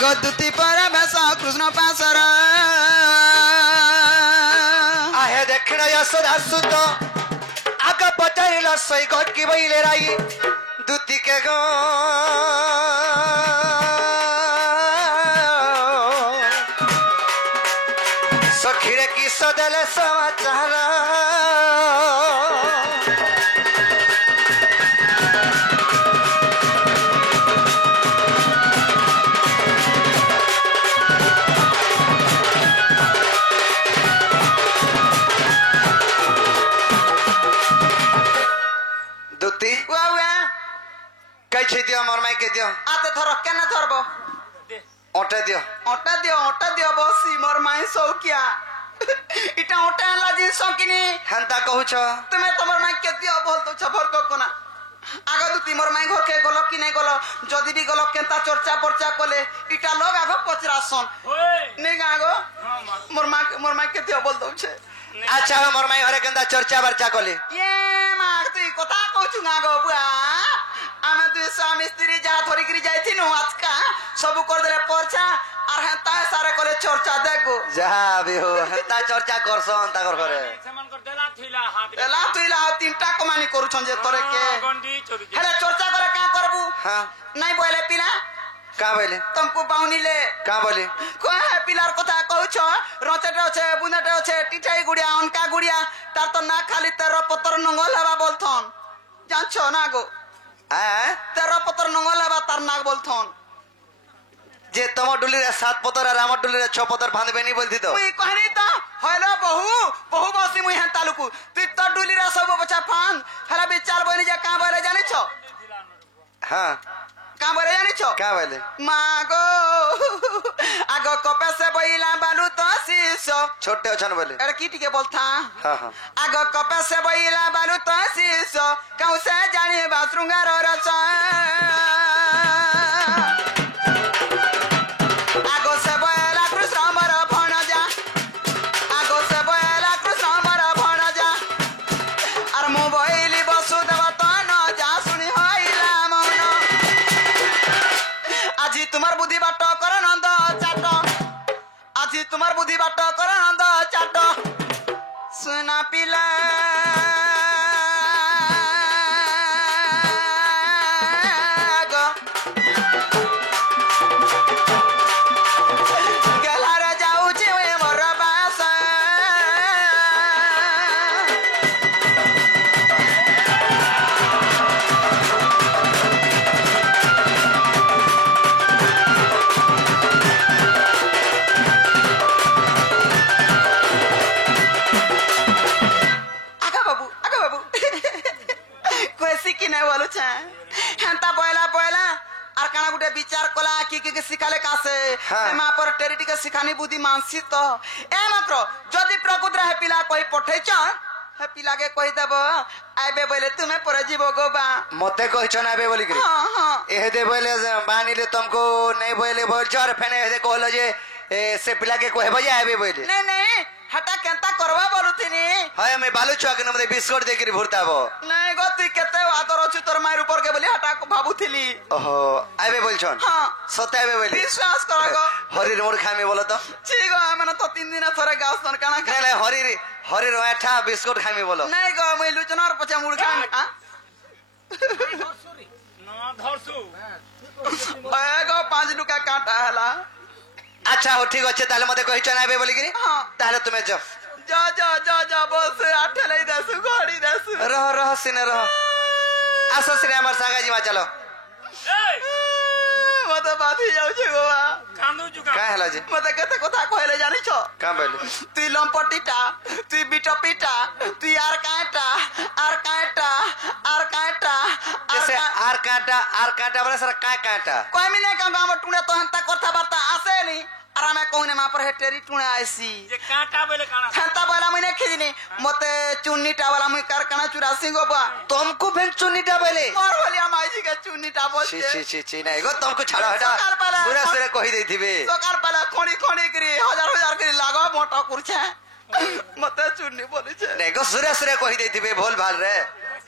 गदुती Paramesh Krishna passer आहे दक्षिण यशोदा सुत आग पचारिल सई गट की बइले राई दुती के गो सखीरे की सदले समाचार दुती कैसे दियो मोर माई के दियो आते थर केना थरबो ओटे दियो ओटा दियो बसी मोर माई सौकिया इटा ओटा ला जिन सकिनी हंता कहू छ तुम्हें तमर माई के दियो बोल तो छफर को कोना आगो दुती मोर माई घर के गलो कि नहीं गलो जदी भी गलो केंता चर्चा पर्चा कोले इटा लोग आगो पचरासन नहीं आगो मोर माई के दियो बोल दो छे अच्छा हो मोर माई घरे केंता चर्चा बर्चा कोले ये मार तुई कथा कहू आगो बुआ आमे दुई स्वामी स्त्री जा धरी करी जाइथिनु आजका सब कर देले पर्चा और हेता सारे करे चर्चा देखो जहा भी हो हंता चर्चा करसन ता घर घरे सेमन कर देला तुइला तीनटा कमानी करू छन जे तोरे के गंडी चोरी हेले चर्चा करे का करबू हां नहीं बोले पिला का बोले तुमको बाउनी ले का बोले कोई है पिलार कथा कहू छ रचेटे छे बुनेटे छे टिटाई गुड़िया अनका गुड़िया तार तो ना खाली 13 पत्तर नंगल हवा बोलथन जान छ ना गो 13 पत्तर नंगल हवा तार नाग बोलथन जे तम डुली रे 7 पत्तर और हमर डुली रे 6 पत्तर बांधबे नहीं बोलती तो मुई कहनी त हलो बहु बसी मुई हन तालुकु तू तो डुली रे सब बच्चा फान हला विचार बनी जे का बोले जानि छ हां का बोले जानि छ का बोले मागो आगो कपे से बइला बालू तो सीसो छोटे अछन बोले अरे की टिके बोलथा हां हां आगो कपे से बइला बालू तो सीसो कौ से जानि बासृंगार रच आगो से बइला कृष्ण मर भणजा आगो से बइला कृष्ण मर भणजा अर मोबाइल वसुदेव तो न जा सुनी होइला मन আজি তোমার বুদ্ধি বাট কর নন্দ চাট আজি তোমার বুদ্ধি বাট কর নন্দ চাট সোনা পিলা গেলারে যাউছি ওই মোর বাস विचार कला कि सिखाले कासे एमा पर टेरिटी के सिखानी बुद्धि मानसी तो ए मात्र जदी प्रकृत रहे पिला कोई पठै छ हे पिला के कहि देब आबे बोले तुम्हें पर जीवो गोबा मते कहि छ ना आबे बोली के हां हां ए दे बोले मानिले तुमको नहीं बोले बोल जर फेने दे कहलो जे से पिला के कहबो जे आबे बोले नहीं नहीं हटा केंता करवा बोलुथिनी हाय मैं बालू छुआ के नमदे बिस्कुट दे के भुरताबो नहीं गति केते आदर अछि तोर मायर ऊपर के बोली हटा को भाबुथिली ओहो आबे बोल छन हां सते आबे बोले विश्वास करगो हरि मोर खामे बोलो तो ठीक हो मैंने तो 3 दिन थोड़े गास तन काना नहीं नहीं हरि रोठा बिस्कुट खामे बोलो नहीं गो मैं लुचनार पछा मुड़ खाने हां न धरसु एगो 5 लुका काटा हला अच्छा हो ठीक अच्छे ताले मते कहि छ ना आबे बोली के हां ताले तुमे जा जा बस आठे लई दसु घड़ी दसु रह सिने रह आसो सिने हमर सागा जीवा चलो मते बाधी जाउ छे गोवा कांदू जुका का हला जे मते कते कथा कहले जानि छ का बोले तुई लंपटीटा तुई बिटपीटा तुई आर काटा जैसे आर काटा बोले सर का काटा कोई मिले काम टुणे तो हंता करता बार्ता आसे नी आरामे कोने मा पर हेटेरी टुणे आसी जे कांटा बोले काना हंता बोला मुने खिजनी मते चुन्नीटा वाला मुई कारखाना 84 गो बा तुमको भेन चुन्नीटा बोले मोर बोलिया माई जी के चुन्नीटा बोलते छी नहीं गो तुमको छाड़ो हटा पूरा कहि देथिबे सकार पहला खोणी करी हजार करी लागो मोटा कुरछे मते चुन्नी बोली छे नहीं गो सुरे कहि देथिबे भोल भाल रे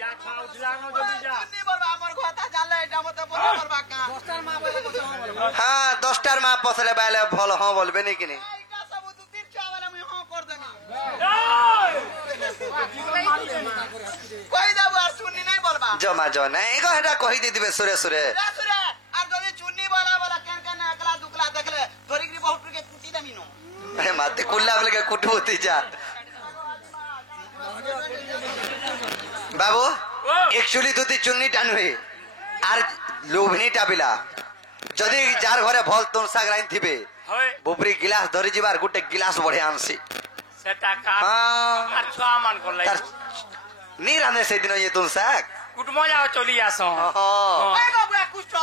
जा खाओ उजला न जल्दी जा चुन्नी बोलबा हमर घोता जाले এটা মতে বলা করবা কা হ্যাঁ 10টার মা পছলে বাইলে ভালো হ্যাঁ বলবে নাকি নি এইটা সব দুতির চাওয়ালে আমি হ্যাঁ কর দেমি কই যাবো আর শুনি নাই বলবা জমা জমা এগো এটা কহি দি দিবে সুরে সুরে রাসুরে আর যদি চুন্নি বলা বলা কেন কেন একলা দুকলা দেখলে ধরিগরি বহুটকে কুটি দেমি নো আরে মাতে কুল্লা বলে কুটবুতি যা বাবু একচুয়ালি দুটি চুন্নি টানুই আর লোভনীটা পিলা যদি যার ঘরে ভল তুন শাক রাইন থিবে হয় বুবরি গিলাস ধরি যাবার গোটে গিলাস বড়ে আনছি সেটা কা হ্যাঁ আর ছোয়া মান করলাই তার নি রানে সেদিন ইয়ে তুন শাক কুট মজা চলি আস ওই গো বুয়া কুষ্ট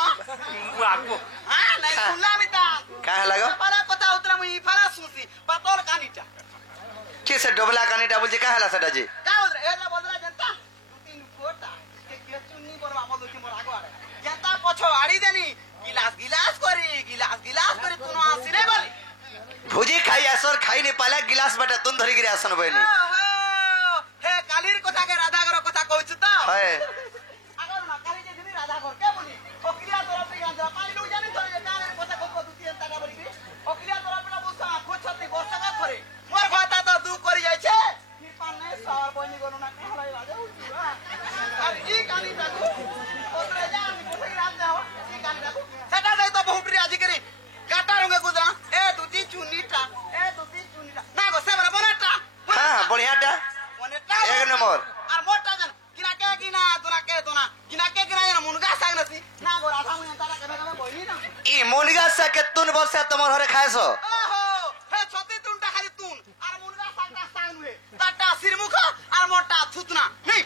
বাবু হ্যাঁ নাই শুনলাম এটা কাহে লাগো পারা কথা উতরা মুই ফারা শুনছি পাতর কানিটা কি সে ডবলা কানিটা বলছি কাহে লা সেটা জি কা উতরা এলা বদলা জনতা তিন কোটা কে চুন্নি বড় আমল দুটি মোর আগো আরে জনতা পছো আড়ি দেনি গিলাস গিলাস করে তুনো আসি রে বলি ভুজি খাই আসর খাই নি পালা গিলাস বাটা তুন ধরি গিরে আসন বইনি হে কালির কথা কে রাধাগর কথা কইছ তো হয় আগর না কালি যে দিনি রাধাগর কে বলি ওকিলা তোরা পে গান্দা পানি লু জানি তো যে কালের কথা কো দুটি টাকা বলি ওকিলা তোরা পে বুঝা খুছতে বর্ষা কা করে মোর কথা তো দু করি যাইছে কি পানে সর বনি গনো না কে হলাই রাজা উঠুরা আর ই কালি দেখো ওতরে যা আমি কোথায় রাত যাও ই কালি দেখো সেটা দেই তো বহুটরি আজি করি কাটা রঙে গুজরা এ দুটি চুনিটা না গো সেবরা বনেটা হ্যাঁ বড়িয়াটা বনেটা এক নম্বর আর মোটা জান কিনা তোরা কে তোনা কিনা জান মুনগা সাগ নসি না গো রাধা মুন তারা কেবে কেবে বইনি না ই মনিগা শাক তুন বসে তোমার ঘরে খাইছো ওহো হে ছতি তুনটা খালি তুন আর মুনগা সাগটা সাগ নুয়ে তাটা সিরমুখ আর মোটা থুতনা নেই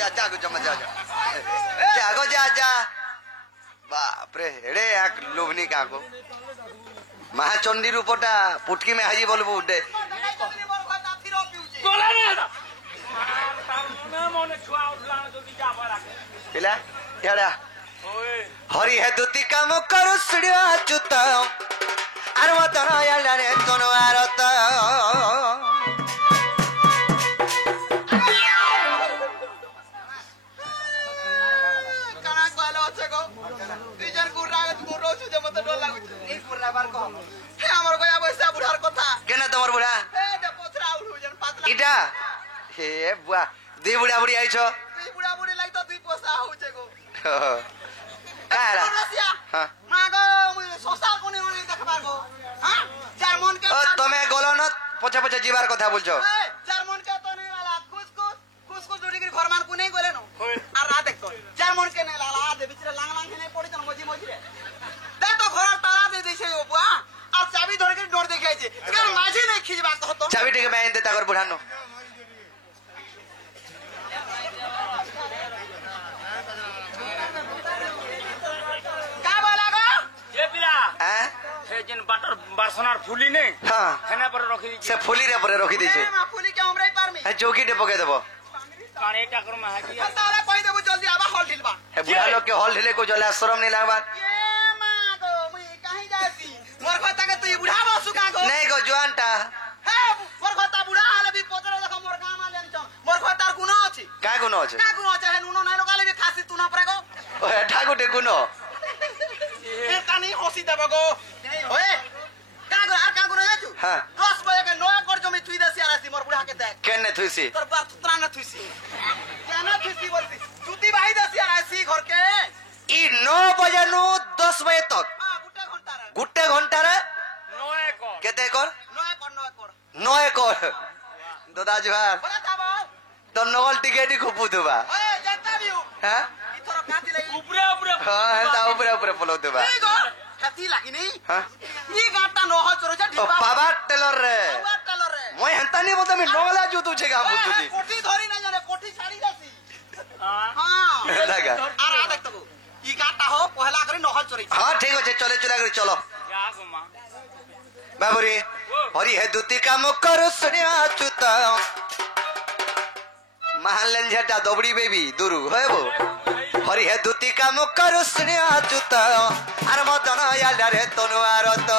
যা যা গো জমা যা যা গো যা যা বাপরে রে এক লোভনি কাকো মহাচন্ডীর উপরটা পুটকি মে হাজি বলবো উঠে বলা না মনে ছোয়া উঠলা যদি যাবার আগে পিলা ইয়াড়া ওই হরি হে দুতি কাম করু সুড়িয়া চুত আর মতন ইয়াড়া রে তোন আরত কানা কইলো আছে গো দুইজন গুড়া গুড়ো ছুজে মতে ডর লাগুছে এই গুড়া বার কো হে আমার গয়া বৈসা বুড়ার কথা কেন তোমার বুড়া হে দে পছরা উড়ু যেন পাতলা ইটা হে বুয়া দুই বুড়া বুড়ি আইছো তুই বুড়া বুড়ি লাগতো তুই পয়সা হউছে গো কারা রসিয়া হ্যাঁ মা গো মুই সোশ্যাল কোনে উনি দেখবার গো হ্যাঁ যার মন কে ও তুমি গলন পছে পছে জিবার কথা বলছো যার মন কে তো নেই वाला খুশ দুড়িগির ঘরমান কোনে গলে নো ওই আর রা দেখতো যার মন কে নেই লালা দে বিচরে লাং লাং খেনে পড়ি তো মজি মজি রে দেখ তো ঘর তালা দে দিছে ও বুয়া আর চাবি ধরে কে ডোর দেখাইছে এর মাঝে নাই খিজবা তো হতো চাবিটিকে বাইন দে তাকর বুড়ানো কা বলা গো এ পিলা হ্যাঁ সে যেন বাটার বাসনার ফুলি নেই হ্যাঁ হেনা পরে রখি দিছি সে ফুলিরে পরে রখি দিছে এ মা ফুলি কে আমরাই পারমি হ্যাঁ চৌকিটে পকে দেবো কারণ এটা করে মাহাজি তাহলে কই দেব জলদি আবার হল ঢিলবা হ্যাঁ বুড়া লোককে হল ঢেলে কো জলে শরম नहीं লাগবার এ মা গো মুই কাহি যাইছি মোর কথা কে তুই বুড়া বসু কা গো नहीं गो জোয়ানটা হে মোর কথা বুড়া হলে বি পতরে দেখো মোর গাম আলেন চ মোর কথার গুণ আছে কা গুণ আছে কা গুণ আছে হে নুনো নাই লগালে বি খাসি তুনা পরে গো ও ঠাকুটে গুণ এ কানি হসি দেব গো এই হয়ে কা গো আর কা গুণ আছু হ্যাঁ। 10 বজে কে নয়া কর জমি তুই দেছি আর আসি মোর বুড়া কে দেখ কেনে থুইছি তোর বাপ তুতরা না থুইছি কেন থুইছি বলতি জুতি বাহি দেছি আর আসি ঘর কে ই 9 बजे नु 10 बजे तक হ্যাঁ গুটে ঘন্টা রে গুটে ঘন্টারে নয় কর কেতে কর নয়া কর 9 কর দাদা জোহার বলা যাবো তো নগল টিকেটই খুপু দেবা ওই জানতা বিউ হ্যাঁ ইতর কাতি লাগি উপরে উপরে হ্যাঁ তা উপরে উপরে পলো দেবা এই গো কাতি লাগি নেই হ্যাঁ ই গাটা নহ চরছে ও ঢিবা পাবার টেলর রে পাওয়ার টেলর রে মই হেনতা নি বলতে আমি নগলা জুতু ছেগা বুঝুছি কোটি ধরি না জানে কোটি ছাড়ি যাসি হ্যাঁ হ্যাঁ লাগা আর আ দেখতো ই গাটা হো পহলা করে নহ চরি হ্যাঁ ঠিক আছে চলে চলে করে চলো যা গো মা বাবুরি হরি হে দুতি কাম করু সুনিয়া চুত মাহালেন ঝেটা দবড়ি বেবি দুরু হইব হরি হে দুতি কাম করু সুনিয়া চুত আর মদন ইয়াডারে তনু আরত